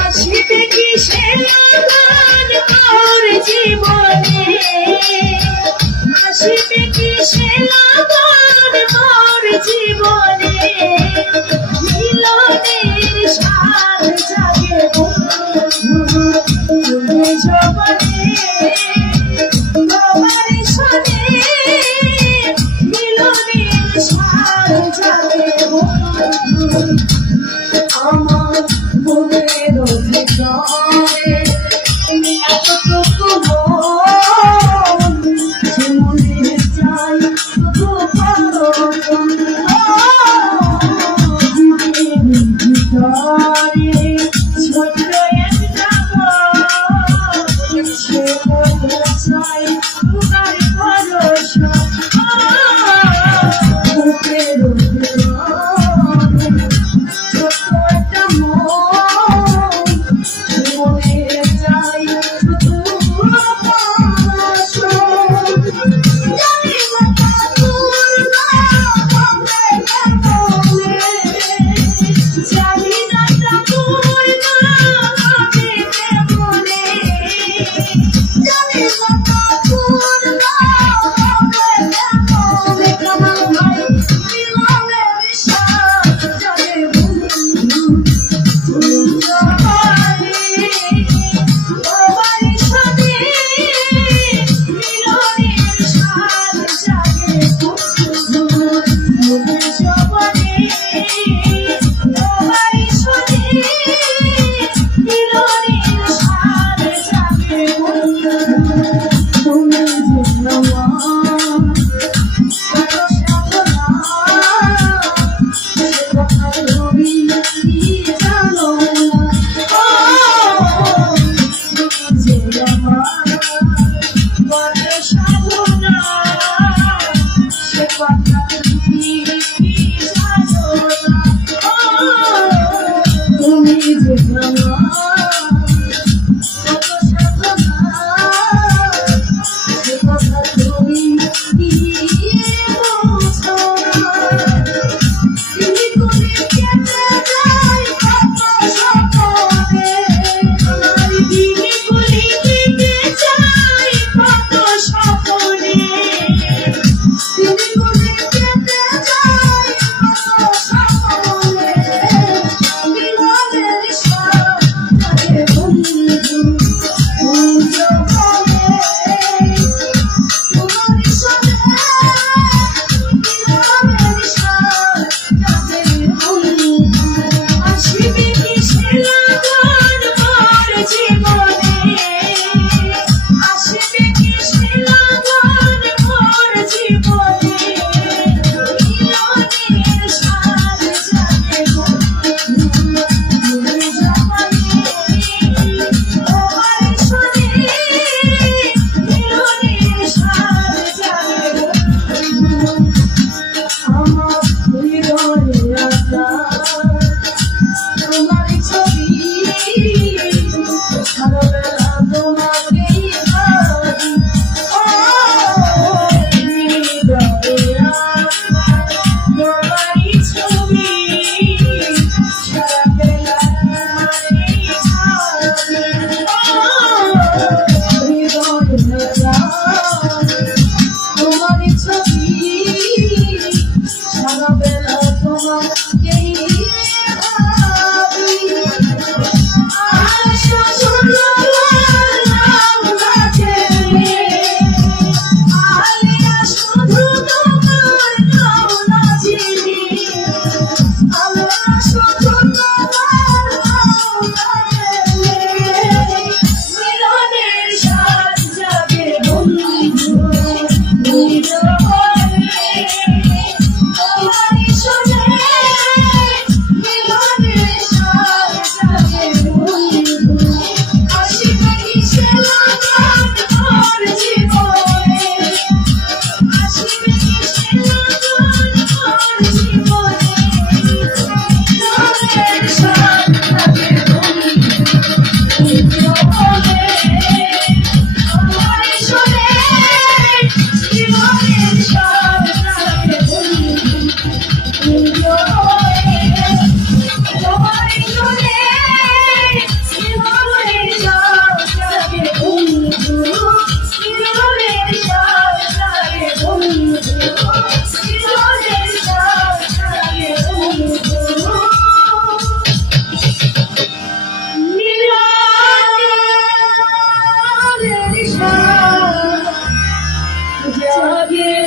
আসিবে কি I'm gonna go to the 昨天